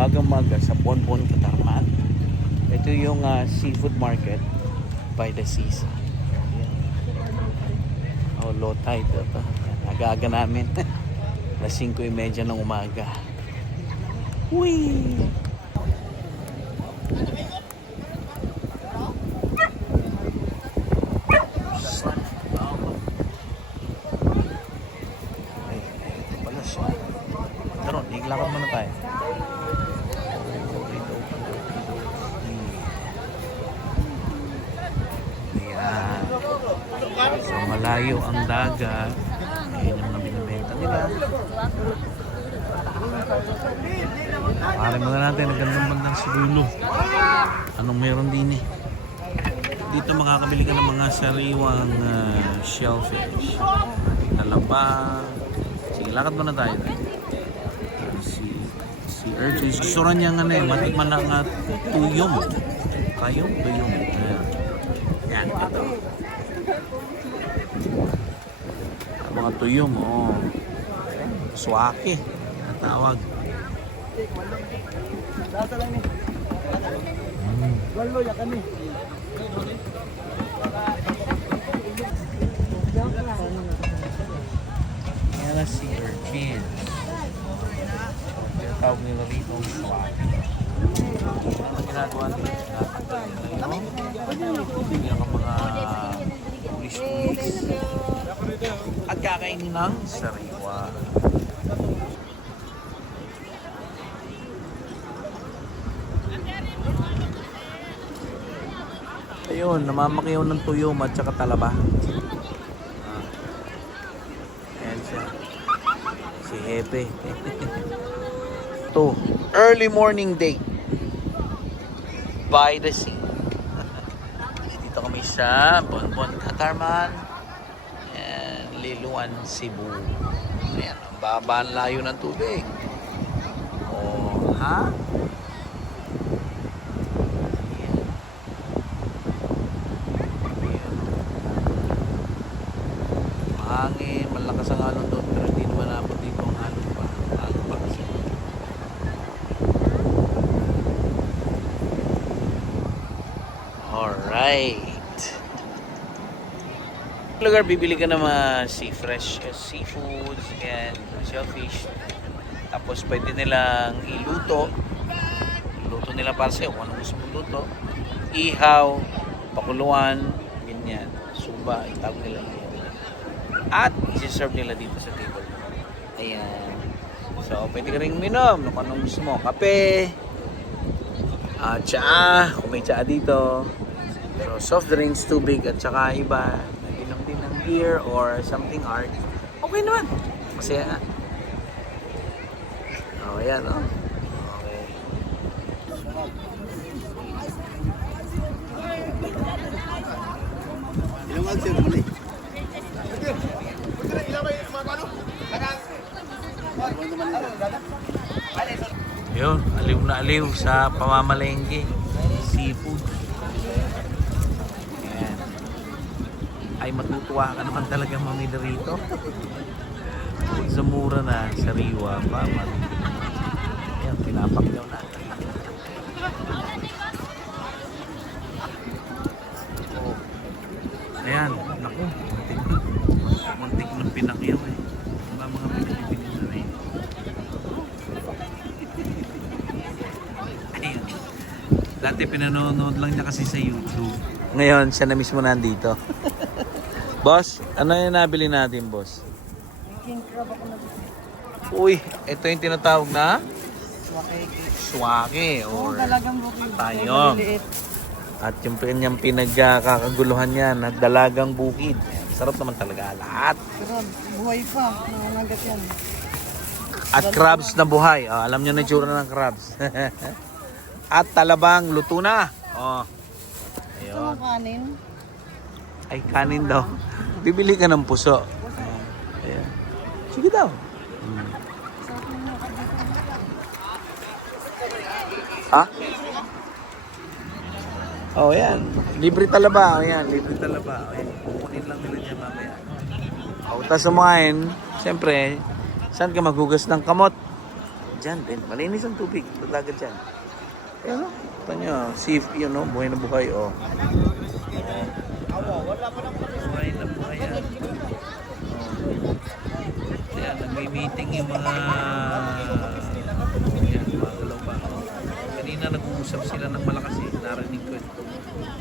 umaga-maga sa Bonbon, Katarman. Ito yung seafood market by the seas. Oh, low tide ito. Aga-aga namin. Alas 5:30 ng umaga. Uy! Lakad muna tayo. Ayan. So malayo ang dagat. Ayan yung mga binibenta nila. Pakarin muna natin ang gandang bandang siguro. Anong meron din eh. Dito makakabili ka ng mga sariwang shellfish. Talaba. Sige, lakad muna tayo. Si urchins. Gusto rin niyang matikman na tuyong. Tuyong. Ayan. Yan, ito. Ang mga tuyong, oh. Swake. Natawag. Yan na si urchins. Tawag nila rito ang swak. Ang ginagawa nila, bigyan ka mga pulis-pulis at kakainin ng sariwa. Ayun, namamakiyaw ng tuyom at saka talaba. Ayan siya. Si Hepe. To early morning date by the sea. Dito kami sa Bonbon, Katarman and Liloan, Cebu. Ayan, ang baba, ang layo ng tubig. Oh, ha? Mahangin, malakas ang alon doon pero hindi naman abot dito ang alon pa. Alon pa kasi. Alright. Lugar, bibili ka ng mga fresh seafoods and shellfish. Tapos pwede nilang iluto. Iluto nila para sa'yo kung anong gusto mong luto. Ihaw, pakuluan, ganyan. Suba, itawag nila. At isi-serve nila dito sa table. Ayan. So, pwede ka rin minom kung anong gusto mo. Kape, tsaa, kung may tsaa dito. So, soft drinks, tubig, at saka iba. Naginom din ng beer or something hard. Okay naman. Masaya nga. Oh, ayan, oh. Okay. Ilang mag-sir muli? Yun, aliw na aliw sa pamamalengke. Seafood. Ayan. Ay, matutuwa ka naman talaga mamili rito. Sa mura na, sariwa pa. Ayan, pinapakyaw natin. Oh. Ayan, naku. Muntik ng pinakyaw eh. Mga pinipili na rin. Ayun. Dati pinanonood lang niya kasi sa YouTube. Ngayon, siya na mismo nandito. Boss, ano yung nabili natin, boss? King crab ako nabili. Uy, ito yung tinatawag na? Swake. Or dalagang bukid. tayong. At yung kanyang pinagkakaguluhan niya na dalagang bukid. Sarap naman talaga lahat. Crab, buhay pa. Nangangagat yan. At crabs na buhay. Oh, alam niyo na yung tsura ng crabs. At talabang luto na. Oh. Ito mo kanin. Ay, kanin daw. Bibili ka ng puso. Ayan. Sige daw. Ha? Oh, yan. Libre talaba. Ayan, libre talaba. Ayan, kukunin lang nila dyan mamaya. Oh, tapos sumain, siyempre, saan ka maghugas ng kamot? dyan din. Malinis ang tubig. Dagat dyan. Pero, ito nyo, see if, you know, buhay na buhay, oh. Buhay na buhay yan. Kaya nag-meeting yung mga yan, mga galaw pa. Kanina nag-uusap sila ng malakas eh. Narinig ko ito.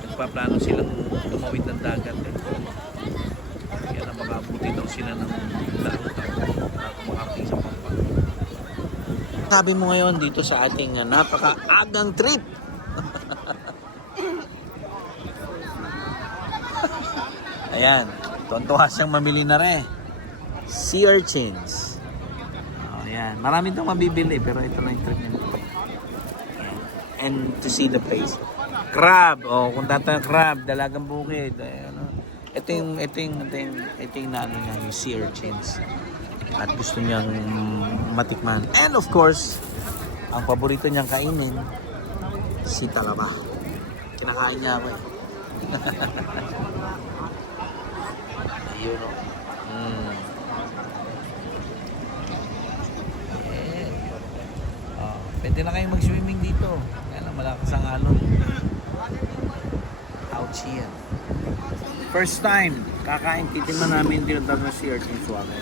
Nagpaplano silang tumawid ng dagat eh. Kaya napakabuti daw sila ng dalawang taon na kumakating sa Pampanga. Sabi mo ngayon dito sa ating napaka-agang trip. Ayan, tuwan-tuwa siyang mamili na rin. Sea urchins. Oh, ayan. Marami itong mabibili pero ito lang yung trip niya. And to see the place. Crab. Oh, kung tatang crab, dalagang bukid. Ayan, oh. Ito yung naano niya, yung sea urchins. At gusto niyang matikman. And of course, ang paborito niyang kainin, si talaba. Kinakain niya ako eh. Ayun o. Pwede na kayong mag-swimming dito. Kaya lang malakas ang alon. Ouch yan. First time, kakain, titingnan namin tinatawag na sea urchin swallow.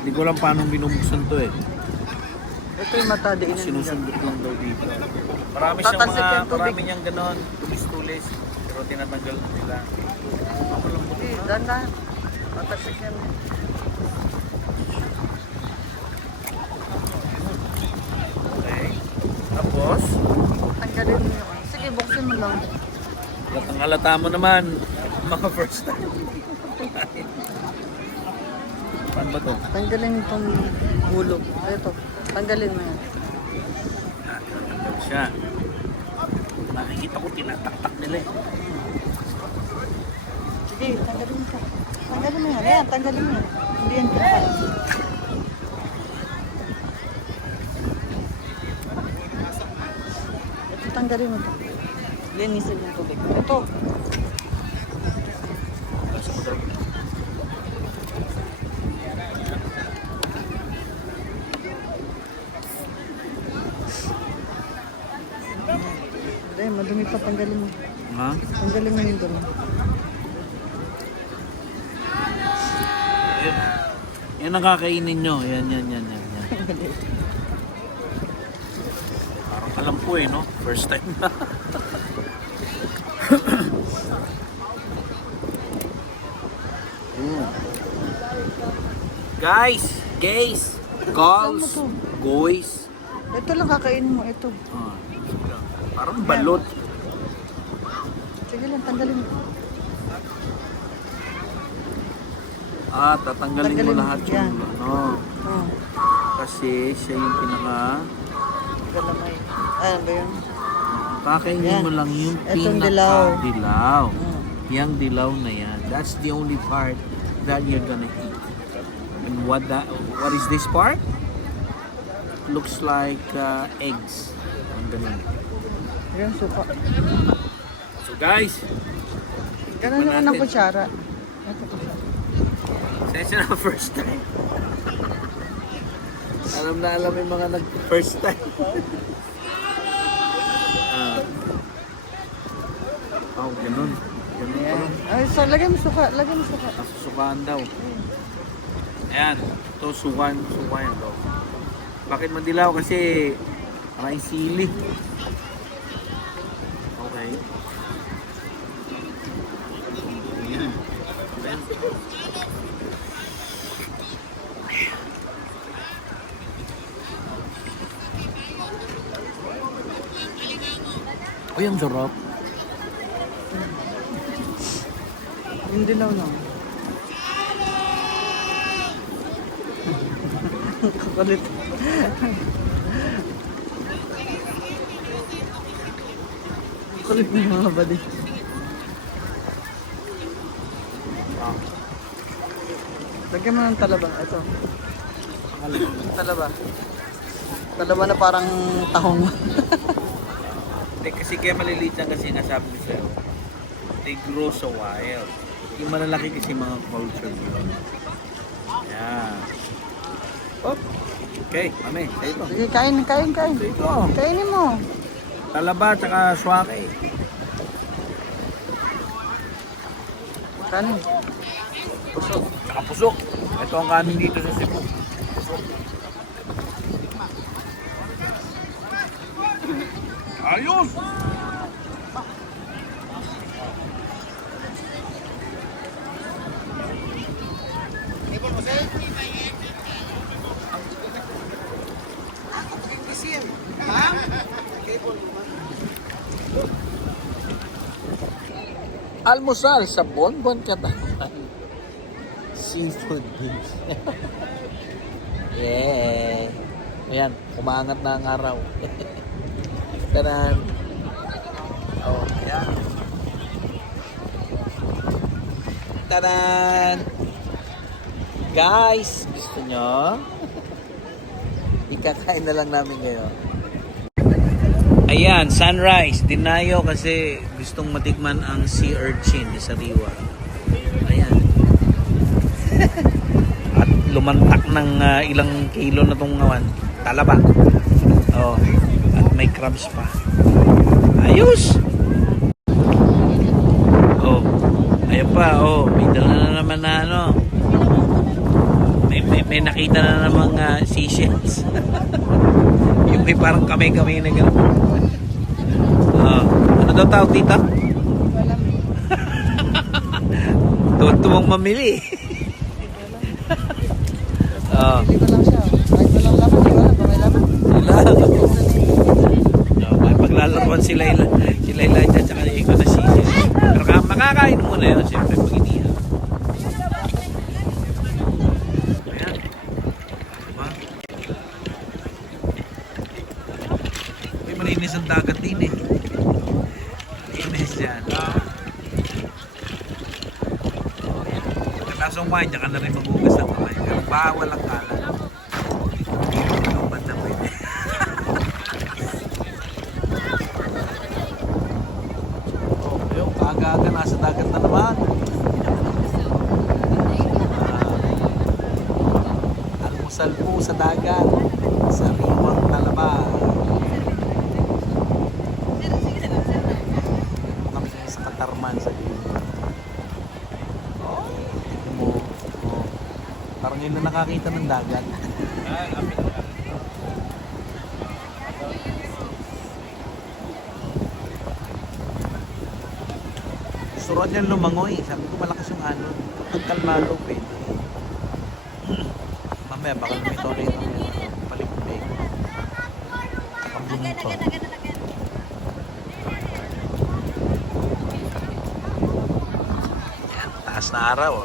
Hindi ko lang paano binubuksan to eh. Ito yung mata, diinan nila. Sinusundot lang daw dito. Marami siyang Tatalsik yung tubig. marami niyang ganon, tulis-tulis. Pero tinatanggal na nila. Ako lang po. Okay, dandan. Tatalsik yan. Okay. Tapos, Tanggalin mo yun. Sige, buksin mo lang. halata mo naman. Mga first time. Paano ba to? Tanggalin itong hulog. Ito, tanggalin mo yan. Tanggal siya. Nakikita ko tinataktak nila eh. Sige, tanggalin mo siya. Tanggalin mo yan. Ayan, tanggalin mo yan. Hindi yan kinakain. Ito, tanggalin mo ito. Linisin yung tubig. Ito. Hindi, madumi pa. Tanggalin mo. Ha? Tanggalin mo yung dumi. Ayun. Yan ang kakainin nyo. Yan. Parang alam ko eh, no? First time na. Guys, girls, guys. Ito lang kakainin mo. Ito. Ah, parang balot. Sige lang, tanggalin mo. Tatanggalin mo Tanggalin mo, lahat yung yan. ano. Oh, Kasi siya yung pinaka... galamay. Ano ba yun? Kakainin Yan. mo lang yung Etong dilaw. pinaka-dilaw. Oh. Yang dilaw na yan. That's the only part that you're gonna eat. And what is this part? Looks like eggs. Ang ganun. Yan, suka. So guys, Ganun naman ang natin. kutsara. Ito kutsara. sensya na first time. Alam na alam yung mga nag-first time. Ganun. Ganun pa Ayan. rin. Ay, so, lagyan mo suka. Lagyan mo suka. Nasusukaan daw. Ayan. Ito, sukan yan daw. Bakit madilaw? Kasi maraming sili. Okay. Ayan. Ayan. Uy, ang sarap. Yung dilaw lang. Kapalit. Kulit na yung mga badi. Lagyan mo ng talaba. Ito. Talaba. Talaba na parang tahong. Hindi, kasi kaya maliliit lang kasi nasabi ko sa'yo. They grow so wild. Yung malalaki kasi mga culture yun. Yeah. Oh. Okay, mami, ito. Sige, kain. Ito. Kainin mo. Talaba tsaka swake. Kanin. Pusok. Tsaka pusok. Ito ang kanin dito sa Cebu. Pusok. Ayos! Almusal sa Bonbon Katawan. Seafood din. Yeah. Ayan, kumangat na ang araw. Tanan. Oh, ayan. Tanan. Guys, gusto nyo? Ikakain na lang namin ngayon. Ayan, sunrise. Dinayo kasi gustong matikman ang sea urchin sa Sariwa. Ayan. At lumantak ng ilang kilo na itong ngawan. Talaba. Oh, at may crabs pa. Ayos! Oh, ayan pa. Oh, may dala na naman na ano. May nakita na namang seashells. Yung may parang kamay-kamay na gano'n. Ano daw tawag dito? Tuwang mamili. Dito lang siya. Kahit walang laman, di ba? May laman. May paglalaruan sila dyan tsaka yung ikaw na season. Pero makakain muna yun siyempre pag inihaw. Ayan. Diba? May malinis ang dagat din eh. Malinis dyan. Pagkatapos ang wine, dyan ka na rin maghugas ng kamay. Pero bawal ang kalan. Ang banda pwede. Yung aga-aga nasa dagat na naman. Almusal po sa dagat. Sariwang talaba. Kami sa Katarman sa parang yun na nakakita ng dagat. Surod yan lumangoy. Sabi ko malakas yung alon. Pag kalmado pwede. Mamaya baka lumito rin ang palipig. Ang bunito. Taas na araw.